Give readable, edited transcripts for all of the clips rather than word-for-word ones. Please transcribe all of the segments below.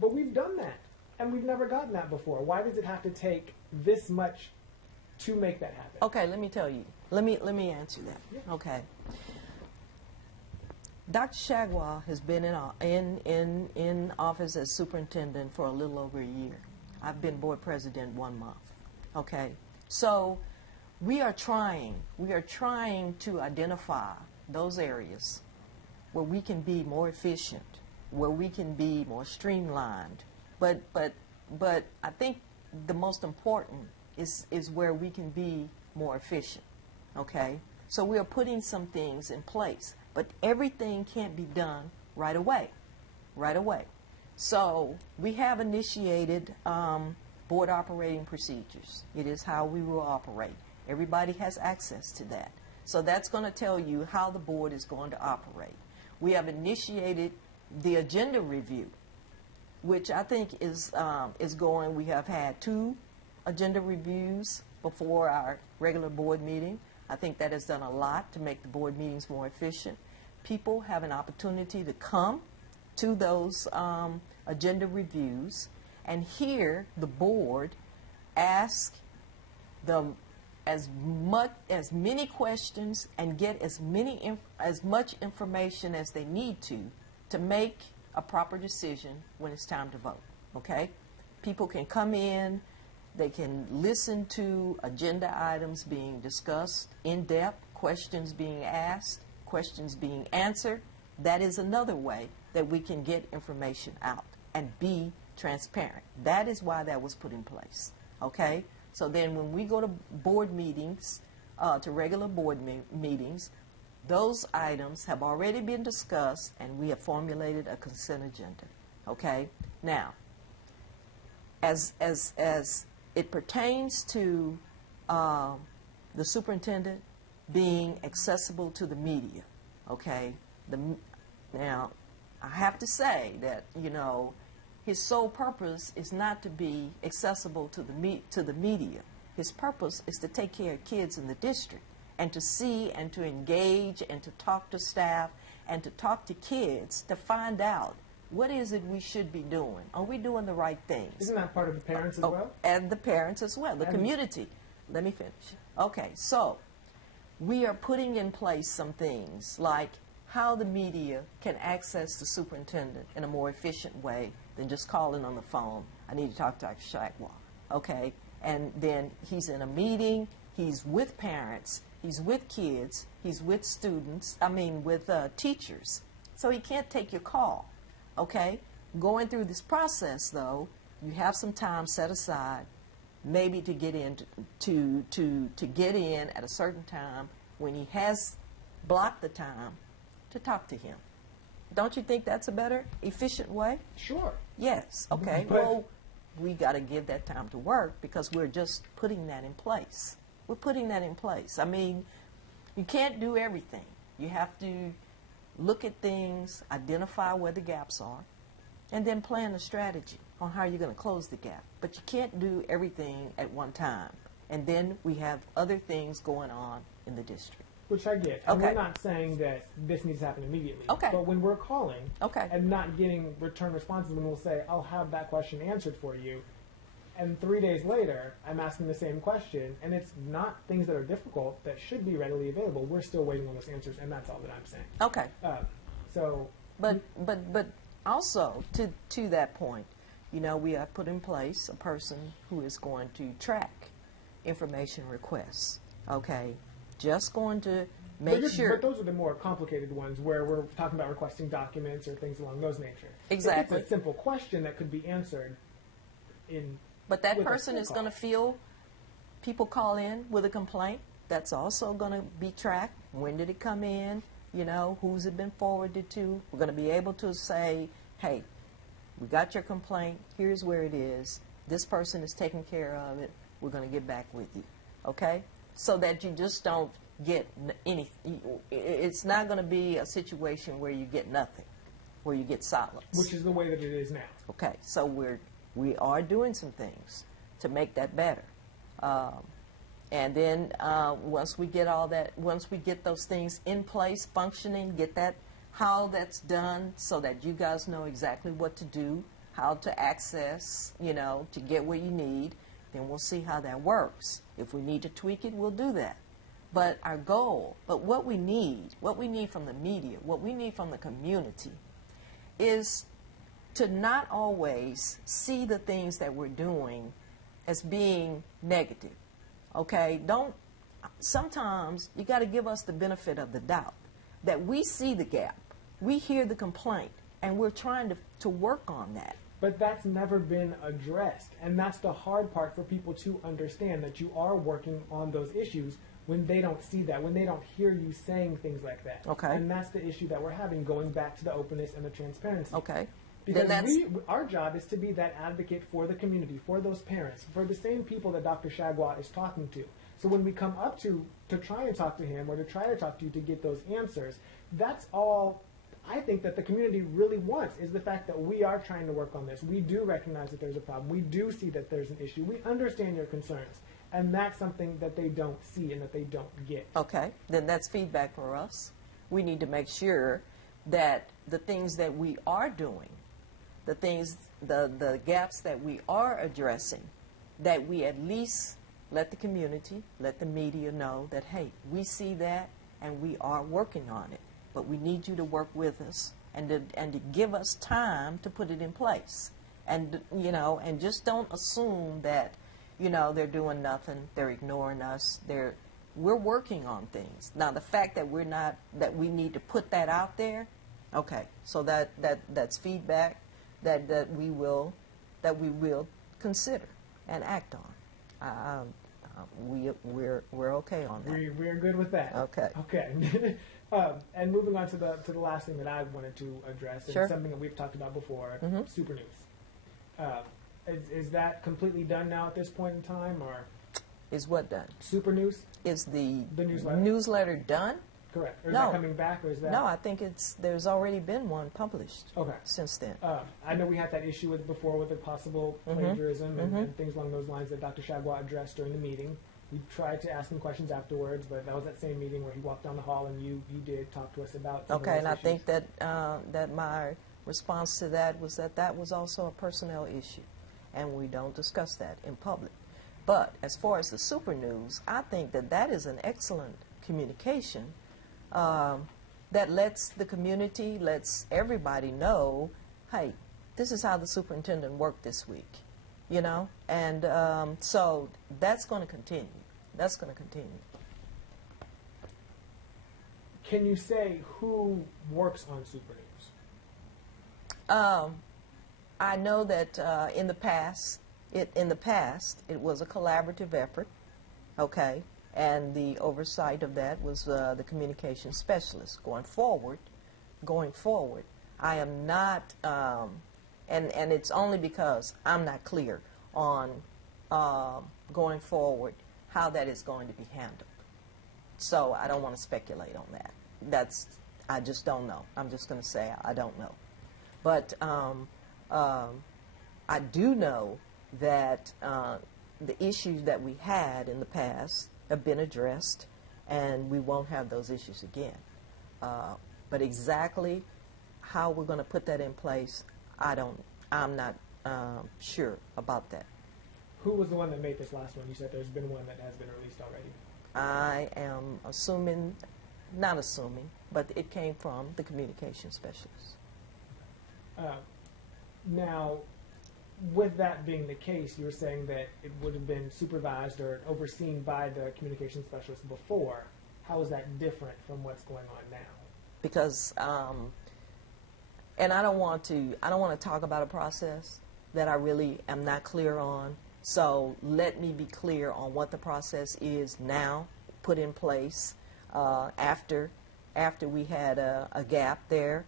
But we've done that, and we've never gotten that before. Why does it have to take this much to make that happen? Okay, let me tell you. Let me answer that. Yeah. Okay. Dr. Shagwell has been in office as superintendent for a little over a year. I've been board president 1 month. Okay, so we are trying to identify those areas where we can be more efficient, where we can be more streamlined. But I think the most important is where we can be more efficient. Okay, so we are putting some things in place. But everything can't be done right away, So we have initiated board operating procedures. It is how we will operate. Everybody has access to that. So that's going to tell you how the board is going to operate. We have initiated the agenda review, which I think is going. We have had 2 agenda reviews before our regular board meeting. I think that has done a lot to make the board meetings more efficient. People have an opportunity to come to those agenda reviews and hear the board ask them as many questions and get as much information as they need to make a proper decision when it's time to vote. Okay? People can come in. They can listen to agenda items being discussed in depth, questions being asked, questions being answered. That is another way that we can get information out and be transparent. That is why that was put in place. Okay? So then when we go to board meetings, to regular board meetings, those items have already been discussed and we have formulated a consent agenda. Okay? Now, as it pertains to the superintendent being accessible to the media, okay? Now, I have to say that, his sole purpose is not to be accessible to the media. His purpose is to take care of kids in the district and to see and to engage and to talk to staff and to talk to kids to find out what is it we should be doing? Are we doing the right things? Isn't that part of the parents as well? And the parents as well, the community. Let me finish. Okay, so we are putting in place some things like how the media can access the superintendent in a more efficient way than just calling on the phone. I need to talk to Dr. Shagwell. Okay, and then he's in a meeting, he's with parents, he's with kids, he's with students, with teachers. So he can't take your call. Okay, going through this process, though, you have some time set aside, maybe to get in to get in at a certain time when he has blocked the time to talk to him. Don't you think that's a better, efficient way? Sure. Yes. Okay. Well, we got to give that time to work because we're just putting that in place. We're putting that in place. You can't do everything. You have to look at things, identify where the gaps are, and then plan a strategy on how you're going to close the gap. But you can't do everything at one time. And then we have other things going on in the district. Which I get. And we're not saying that this needs to happen immediately. Okay. But when we're calling and not getting return responses, when we'll say, I'll have that question answered for you, and 3 days later, I'm asking the same question, and it's not things that are difficult that should be readily available. We're still waiting on those answers, and that's all that I'm saying. Okay. But also, to that point, we have put in place a person who is going to track information requests. Okay. Just going to make sure. But those are the more complicated ones where we're talking about requesting documents or things along those nature. Exactly. If it's a simple question that could be answered in. But that person is going to feel people call in with a complaint. That's also going to be tracked. When did it come in? Who's it been forwarded to? We're going to be able to say, hey, we got your complaint. Here's where it is. This person is taking care of it. We're going to get back with you. Okay? So that you just don't get anything. It's not going to be a situation where you get nothing, where you get silence. Which is the way that it is now. Okay, so we are doing some things to make that better. And then once we get those things in place, functioning, get that, how that's done so that you guys know exactly what to do, how to access, to get where you need, then we'll see how that works. If we need to tweak it, we'll do that. But our goal, what we need from the media, what we need from the community is to not always see the things that we're doing as being negative. Okay? Sometimes you got to give us the benefit of the doubt that we see the gap, we hear the complaint, and we're trying to work on that. But that's never been addressed, and that's the hard part for people to understand, that you are working on those issues when they don't see that, when they don't hear you saying things like that. Okay. And that's the issue that we're having, going back to the openness and the transparency. Okay. Because our job is to be that advocate for the community, for those parents, for the same people that Dr. Shagwa is talking to. So when we come up to try and talk to him, or to try to talk to you to get those answers, that's all I think that the community really wants, is the fact that we are trying to work on this. We do recognize that there's a problem. We do see that there's an issue. We understand your concerns. And that's something that they don't see and that they don't get. Okay, then that's feedback for us. We need to make sure that the things that we are doing, the gaps that we are addressing, that we at least let the community, let the media know that, hey, we see that and we are working on it. But we need you to work with us and to give us time to put it in place. And, and just don't assume that, they're doing nothing, they're ignoring us, we're working on things. Now, the fact that that we need to put that out there, okay, so that's feedback that we will consider and act on. We're okay on that. We're good with that. Okay. Okay. And moving on to the last thing that I wanted to address, and Sure. something that we've talked about before, Mm-hmm. Super News. Is that completely done now at this point in time, or Is what done? Super News? Is the newsletter? newsletter done? Correct. Or is No. that coming back, or is that? No, I think there's already been one published Okay. since then. I know we had that issue before with the possible Mm-hmm. plagiarism and things along those lines that Dr. Shagwa addressed during the meeting. We tried to ask him questions afterwards, but that was that same meeting where he walked down the hall and you did talk to us about some of Okay, those and I issues. think that my response to that was that was also a personnel issue, and we don't discuss that in public. But as far as the Super News, I think that is an excellent communication that lets the community, lets everybody know, hey, this is how the superintendent worked this week, and so that's going to continue. That's going to continue. Can you say who works on Super News? I know that in the past it was a collaborative effort, okay, and the oversight of that was the communication specialist. Going forward, I am not, and it's only because I'm not clear on going forward how that is going to be handled. So I don't want to speculate on that. I just don't know. I'm just going to say I don't know. But I do know that the issues that we had in the past have been addressed, and we won't have those issues again. But exactly how we're going to put that in place, I'm not sure about that. Who was the one that made this last one? You said there's been one that has been released already. I am not assuming, but it came from the communication specialist. Now, with that being the case, you were saying that it would have been supervised or overseen by the communication specialist before. How is that different from what's going on now? Because, and I don't want to talk about a process that I really am not clear on. So let me be clear on what the process is now, put in place after we had a gap there,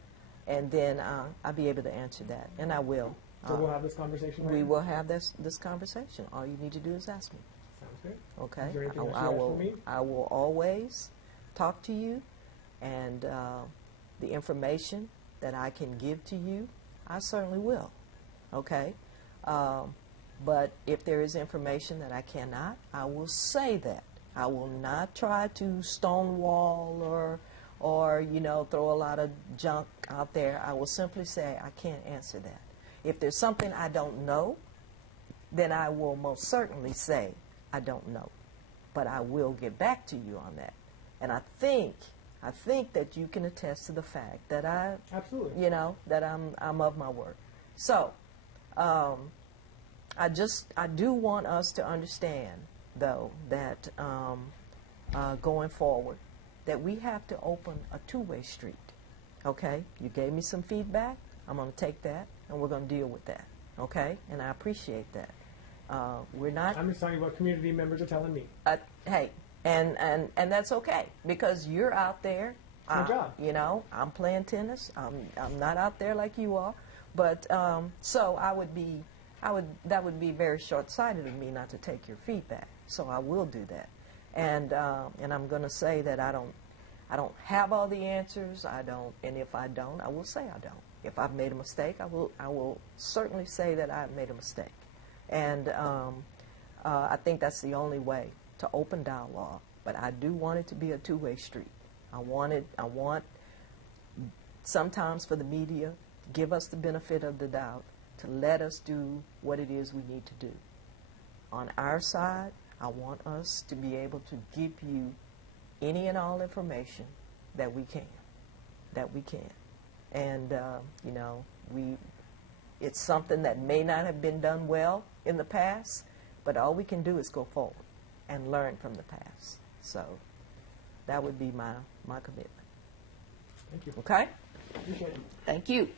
and then I'll be able to answer that, and I will. So we'll have this conversation later? We will have this conversation. All you need to do is ask me. Sounds good. Okay? Is there anything else you have for me? I will always talk to you, and the information that I can give to you, I certainly will. Okay? But if there is information that I cannot, I will say that. I will not try to stonewall or throw a lot of junk out there. I will simply say I can't answer that. If there's something I don't know, then I will most certainly say I don't know. But I will get back to you on that. And I think that you can attest to the fact that absolutely, you know, that I'm of my word. So, I do want us to understand, though, that going forward, that we have to open a two-way street. Okay? You gave me some feedback. I'm going to take that, and we're going to deal with that. Okay? And I appreciate that. We're not. I'm just telling you what community members are telling me. Hey, and that's okay, because you're out there. It's my job. You know, I'm playing tennis. I'm not out there like you are, but so that would be very short-sighted of me not to take your feedback. So I will do that, and I'm going to say that I don't have all the answers. I don't, and if I don't, I will say I don't. If I've made a mistake, I will certainly say that I've made a mistake, and I think that's the only way to open dialogue. But I do want it to be a two-way street. I want sometimes for the media to give us the benefit of the doubt, to let us do what it is we need to do. On our side, I want us to be able to give you any and all information that we can. And, you know, it's something that may not have been done well in the past, but all we can do is go forward and learn from the past. So that would be my commitment. Thank you. Okay? Appreciate it. Thank you.